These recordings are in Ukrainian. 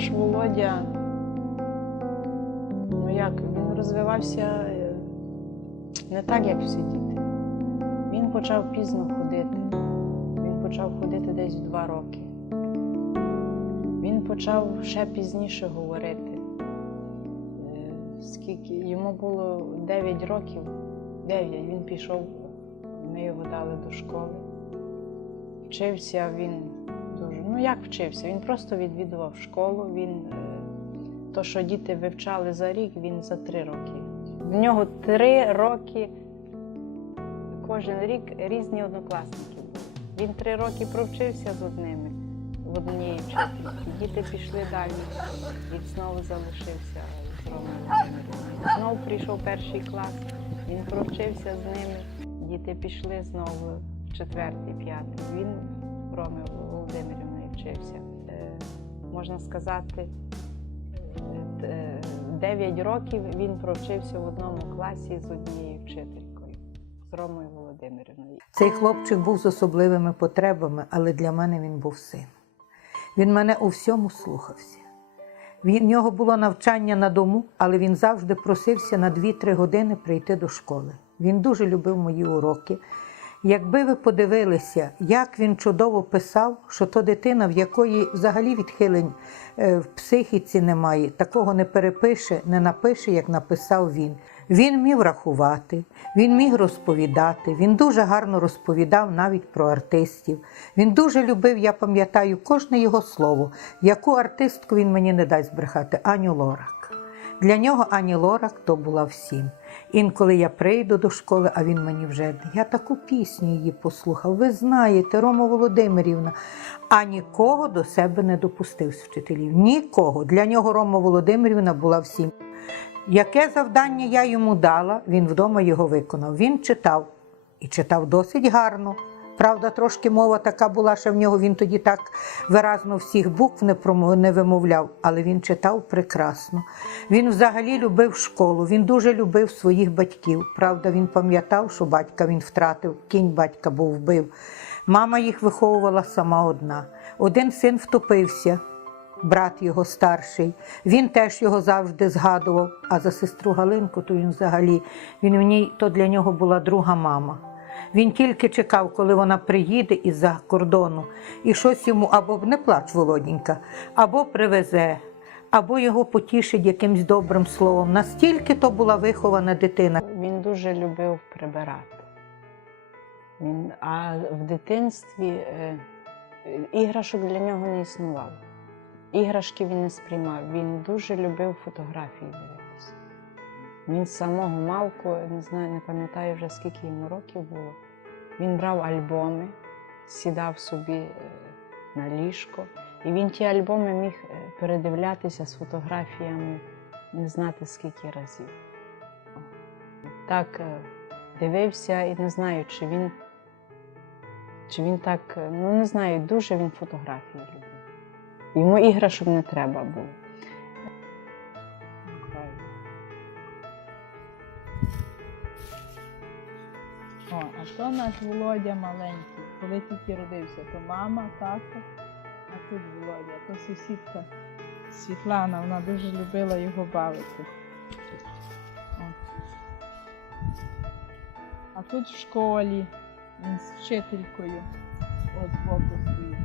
наш Володя, ну як, він розвивався е, не так, як всі діти. Він почав пізно ходити. Він почав ходити десь в два роки. Він почав ще пізніше говорити. Е, Скільки йому було 9 років, 9, він пішов, ми його дали до школи. Вчився він. Ну як вчився? Він просто відвідував школу. Він е, то, що діти вивчали за рік, він за три роки. В нього три роки кожен рік різні однокласники. Він три роки провчився з одними в однієї вчительки. Діти пішли далі і знову залишився з Володимирівною. Знову прийшов перший клас, він провчився з ними. Діти пішли знову в четвертий, п'ятий. Він Роми Володимирівною вчився. Е, можна сказати, 9 років він провчився в одному класі з однією вчителькою, з Ромою Володимирівною. Цей хлопчик був з особливими потребами, але для мене він був син. Він мене у всьому слухався. В нього було навчання на дому, але він завжди просився на 2-3 години прийти до школи. Він дуже любив мої уроки. Якби ви подивилися, як він чудово писав, що то дитина, в якої взагалі відхилень е, в психіці немає, такого не перепише, не напише, як написав він. Він міг рахувати, він міг розповідати, він дуже гарно розповідав навіть про артистів. Він дуже любив, я пам'ятаю, кожне його слово, яку артистку він мені не дасть брехати, Аню Лорак. Для нього Ані Лорак то була всім. Інколи я прийду до школи, а він мені вже я таку пісню її послухав. Ви знаєте, Рома Володимирівна, а нікого до себе не допустив з вчителів. Нікого. Для нього Рома Володимирівна була всім. Яке завдання я йому дала, він вдома його виконав. Він читав і читав досить гарно. Правда, трошки мова така була, що в нього він тоді так виразно всіх букв не, промо- не вимовляв, але він читав прекрасно. Він взагалі любив школу, він дуже любив своїх батьків. Правда, він пам'ятав, що батька він втратив, кінь батька був вбив. Мама їх виховувала сама одна. Один син втопився, брат його старший. Він теж його завжди згадував. А за сестру Галинку, то він взагалі він в ній то для нього була друга мама. Він тільки чекав, коли вона приїде із-за кордону, і щось йому або не плач, Володінька, або привезе, або його потішить якимсь добрим словом. Настільки то була вихована дитина. Він дуже любив прибирати. Він, а в дитинстві е, іграшок для нього не існувало. Іграшки він не сприймав. Він дуже любив фотографії. Він з самого малку, не знаю, не пам'ятаю вже скільки йому років було. Він брав альбоми, сідав собі е, на ліжко, і він ті альбоми міг е, передивлятися з фотографіями не знати скільки разів. Так е, дивився і не знаю, чи він, чи він так, ну не знаю, дуже він фотографії любив. Йому іграшок не треба було. О, то наш Володя маленький. Коли тільки родився, то мама, тато, а тут Володя, то сусідка Світлана, вона дуже любила його бавити. А тут в школі він з вчителькою от збоку стоїть.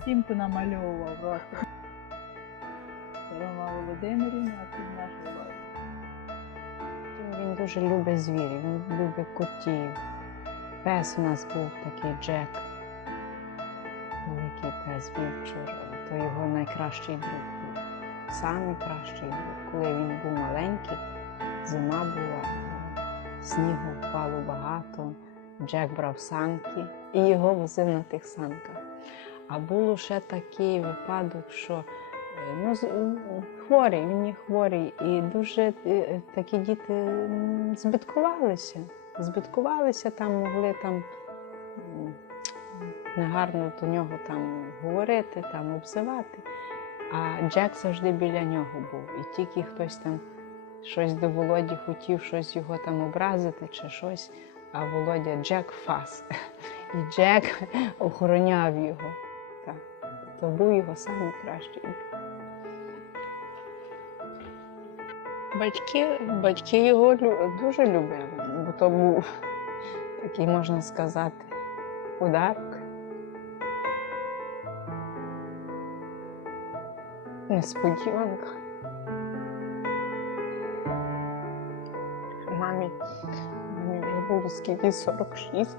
Всім понамальовував роки. Це Рома Володимирівна, а тут наш Володя. Він дуже любить звірів, він любить котів. Пес у нас був такий Джек. Великий пес вівчур, то його найкращий друг був. Самий кращий друг. Коли він був маленький, зима була, снігу впало багато, Джек брав санки і його возив на тих санках. А було ще такий випадок, що е, ну, хворий, він є хворий, і дуже е, такі діти збиткувалися. Збиткувалися, там могли там негарно до нього там говорити, там обзивати. А Джек завжди біля нього був. І тільки хтось там щось до Володі хотів щось його там образити чи щось, а Володя Джек фас. І Джек охороняв його. Так. То був його найкращий. Батьки, батьки його дуже любили, то був такий, можна сказати, подарок. Несподіванка. Мамі, мамі вже було скільки 46.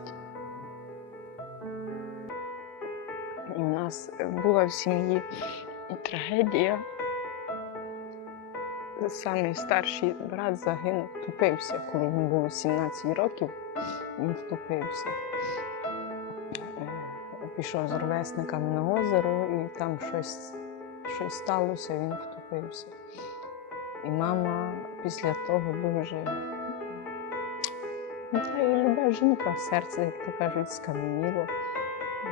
І в нас була в сім'ї трагедія. Самий старший брат загинув, втопився, коли йому було 17 років, він втопився. Е, Пішов з ровесниками на озеро, і там щось, щось сталося, він втопився. І мама після того дуже ну, та й люба жінка, серце, як то кажуть, скам'яніло.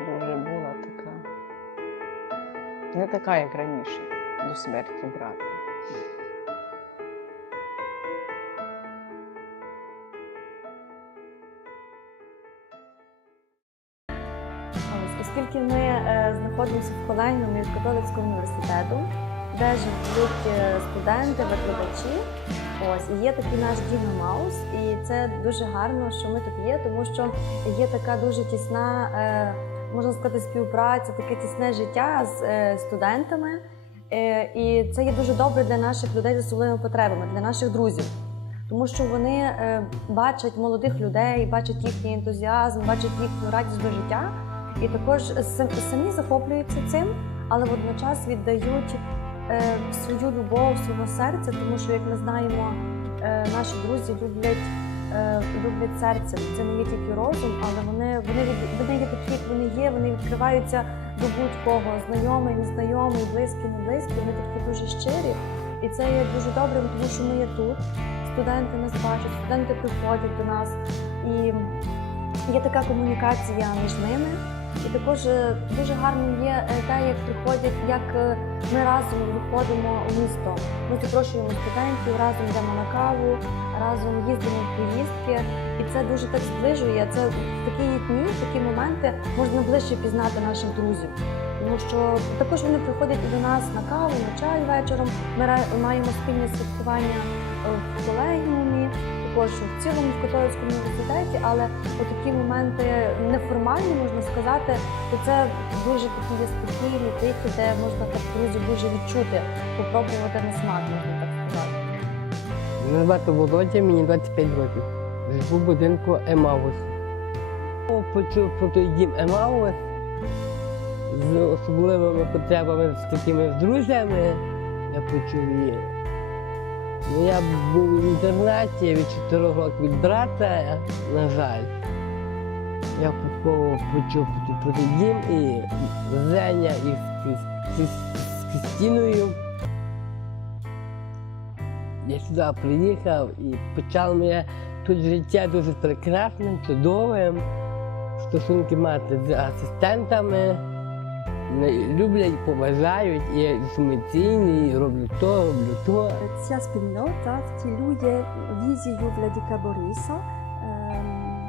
Дуже була така, не така, як раніше, до смерті брата. Оскільки ми е, знаходимося в колегіумі католицького університету, де живуть е, студенти, викладачі. Ось і є такий наш Діна Маус, і це дуже гарно, що ми тут є, тому що є така дуже тісна, е, можна сказати, співпраця, таке тісне життя з студентами. І це є дуже добре для наших людей з особливими потребами, для наших друзів. Тому що вони бачать молодих людей, бачать їхній ентузіазм, бачать їхню радість до життя, і також самі захоплюються цим, але водночас віддають е, свою любов, свого серця, тому що, як ми знаємо, е, наші друзі люблять, е, люблять серце. Це не є тільки розум, але вони, вони, вони є такі, як вони є, вони відкриваються до будь-кого, знайомий, незнайомий, близький, не близький, вони такі дуже щирі. І це є дуже добре, тому що ми є тут. Студенти нас бачать, студенти приходять до нас, і є така комунікація між ними. І також е, дуже гарним є е, те, як приходять, як е, ми разом виходимо у місто. Ми запрошуємо студентів, разом йдемо на каву, разом їздимо в поїздки, і це дуже так зближує. Це в такі дні, в такі моменти можна ближче пізнати наших друзів. Тому що також вони приходять і до нас на каву, на чай вечором. Ми маємо спільне святкування в колегіумі, також в цілому в католицькому університеті, але у такі моменти неформальні, можна сказати, то це дуже такі є спокійні, тихі, де можна так друзів дуже відчути, попробувати на смак, можна так сказати. Мене звати Володя, мені 25 років. Живу в будинку Емаус. Почув про той дім Емаус з особливими потребами, з такими друзями. Я почув її. Ну, я був в інтернаті від 4 років від брата, на жаль. Я випадково почув дім і Зеня із, Крис- з Кристиною. Я сюди приїхав і почало моє тут життя дуже прекрасним, чудовим. Стосунки мати з асистентами. Люблять, поважають, і я емоційний, і роблю то, роблю то. Ця спільнота втілює візію Владіка Бориса, ем,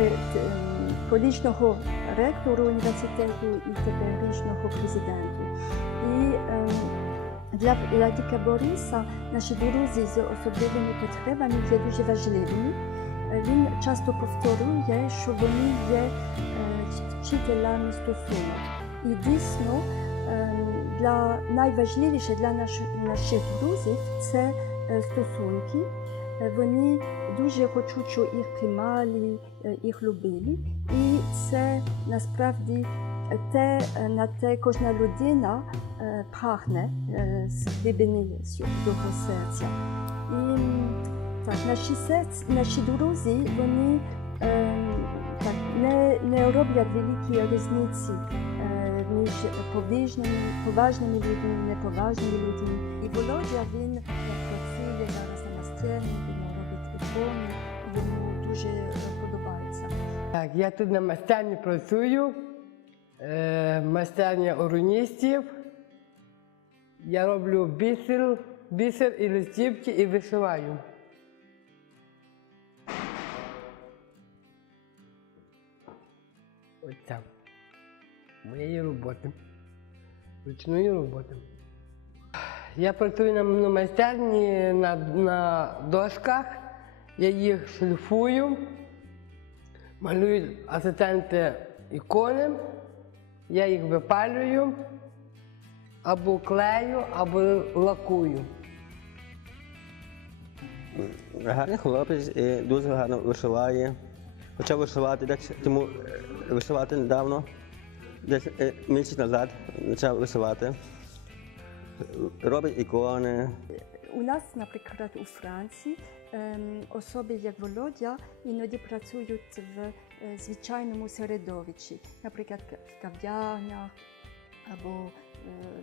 е, ем, колишнього ректору університету і теперішнього президенту. І ем, для Владіка Бориса наші друзі з особливими потребами є дуже важливими. Е, Він часто повторює, що вони є е, вчителями стосунок. І дійсно ем, для найважливіше для наших, друзів це е, стосунки. Е, Вони дуже хочуть, що їх приймали, е, їх любили. І це насправді те, е, на те кожна людина е, прагне е, з глибини свого серця. І так, наші серць, наші друзі, вони е, так, не, не роблять великі різниці е, між поважними, поважними людьми, неповажними людьми. І Володя він працює зараз на майстерні, він робить ікони, йому дуже подобається. Так, я тут на майстерні працюю, е, майстерня оруністів. Я роблю бісер, бісер і листівки і вишиваю. Ось. Моєї роботи. Ручної роботи. Я працюю на, на майстерні на, на дошках, я їх шліфую, малюють асистенти ікони, я їх випалюю, або клею, або лакую. Гарний хлопець і дуже гарно вишиває. Почав вишивати тому е, вишивати недавно, десь е, місяць назад почав вишивати. Робить ікони. У нас, наприклад, у Франції ем, особи, як Володя, іноді працюють в е, звичайному середовищі, наприклад, в кав'ярнях або е,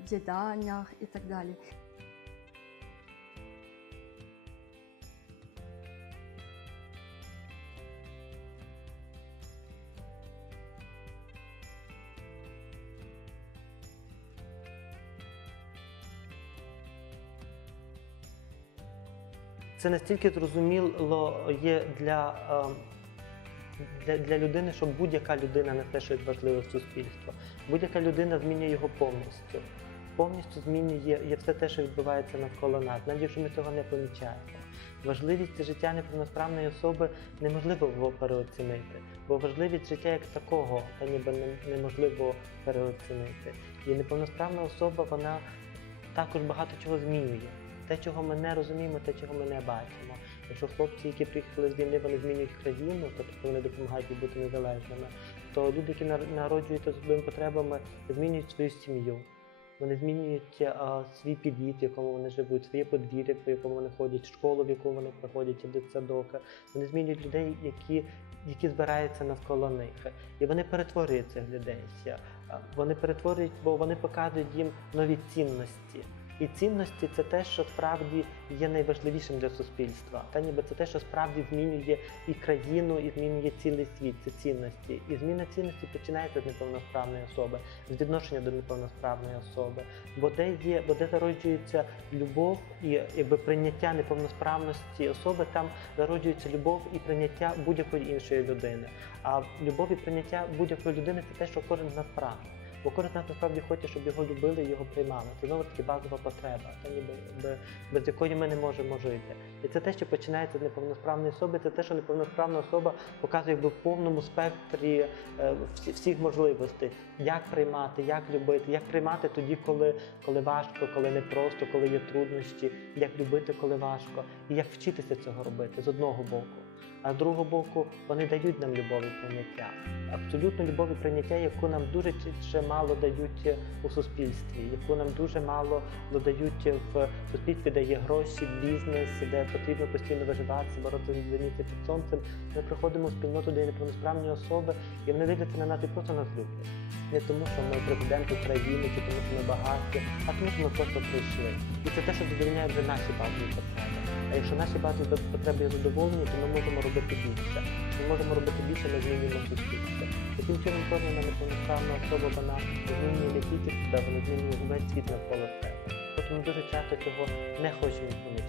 в їдальнях і так далі. Це настільки зрозуміло є для, ем, для, для людини, що будь-яка людина несе щось важливе в суспільство. Будь-яка людина змінює його повністю. Повністю змінює є все те, що відбувається навколо нас, навіть якщо ми цього не помічаємо. Важливість життя неповносправної особи неможливо було переоцінити, бо важливість життя як такого та ніби неможливо переоцінити. І неповносправна особа вона також багато чого змінює. Те, чого ми не розуміємо, те, чого ми не бачимо. Якщо хлопці, які приїхали з війни, вони змінюють країну, тобто вони допомагають їй бути незалежними, то люди, які нар- народжуються з своїми потребами, змінюють свою сім'ю. Вони змінюють а, свій під'їзд, в якому вони живуть, своє подвір'я, по якому вони ходять, школу, в яку вони приходять, дитсадок. Вони змінюють людей, які, які збираються навколо них. І вони перетворюють цих людей. Вони перетворюють, бо вони показують їм нові цінності. І цінності це те, що справді є найважливішим для суспільства. Та ніби це те, що справді змінює і країну, і змінює цілий світ. Це цінності. І зміна цінності починається з неповносправної особи, з відношення до неповносправної особи. Бо де є, бо де зароджується любов і якби прийняття неповносправності особи, там зароджується любов і прийняття будь-якої іншої людини. А любов і прийняття будь-якої людини це те, що кожен з нас прагне. Бо кожен з нас насправді хоче, щоб його любили і його приймали. Це знову таки базова потреба, та ніби без, якої ми не можемо жити. І це те, що починається з неповносправної особи, це те, що неповносправна особа показує в повному спектрі е, всіх можливостей, як приймати, як любити, як приймати тоді, коли, коли важко, коли непросто, коли є труднощі, як любити, коли важко, і як вчитися цього робити з одного боку. А з другого боку, вони дають нам любов і прийняття. Абсолютно любов і прийняття, яку нам дуже ще мало дають е, у суспільстві, яку нам дуже мало додають в суспільстві, де є гроші, бізнес, де потрібно постійно виживати, боротися під сонцем. Ми приходимо в спільноту, де є неповносправні особи, і вони дивляться на нас і просто нас люблять. Не тому, що ми президент України, чи тому, що ми багаті, а тому, що ми просто прийшли. І це те, що задовольняє вже наші базові потреби. А якщо наші базові потреби є задоволені, то ми можемо робити більше. Ми можемо робити більше, ми змінюємо суспільство. Таким чином кожна неповносправна особа вона змінює не тільки себе, вона змінює весь світ навколо себе. Тобто ми дуже часто цього не хочемо помічати.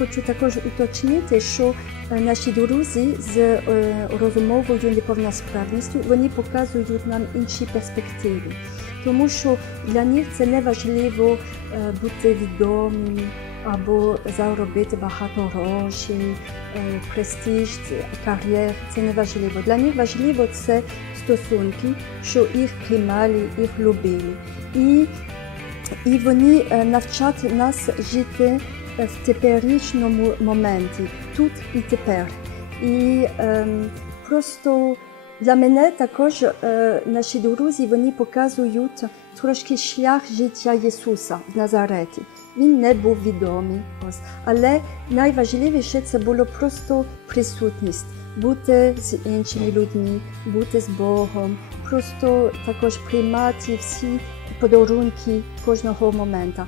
Хочу також уточнити, що е, наші друзі з е, розумовою неповносправністю вони показують нам інші перспективи, тому що для них це не важливо е, бути відомим або заробити багато грошей, престиж, кар'єр. Це не важливо. Для них важливо це стосунки, що їх приймали, їх любили. І, і вони навчать нас жити в теперішньому моменті, тут і тепер. І ем, просто для мене також е, наші друзі вони показують трошки шлях життя Ісуса в Назареті. Він не був відомий, але найважливіше це було просто присутність, бути з іншими людьми, бути з Богом, просто також приймати всі подарунки кожного моменту.